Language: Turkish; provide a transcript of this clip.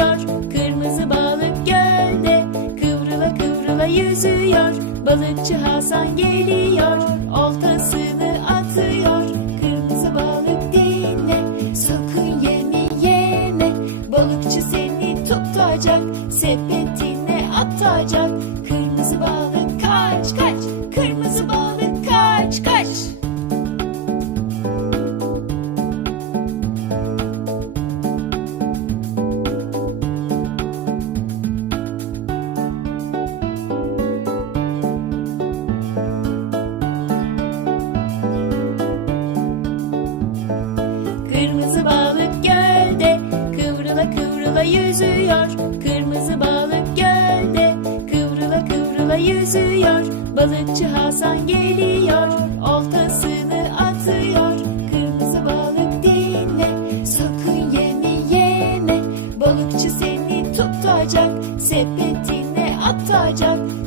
yüzüyor Kırmızı balık gölde Kıvrıla kıvrıla yüzüyor. Balıkçı Hasan geliyor. O kıvrıla yüzüyor. Kırmızı balık gölde kıvrıla kıvrıla yüzüyor. Balıkçı Hasan geliyor, oltasını atıyor. Kırmızı balık dinle, sakın yeme yeme. Balıkçı seni tutacak, sepetine atacak.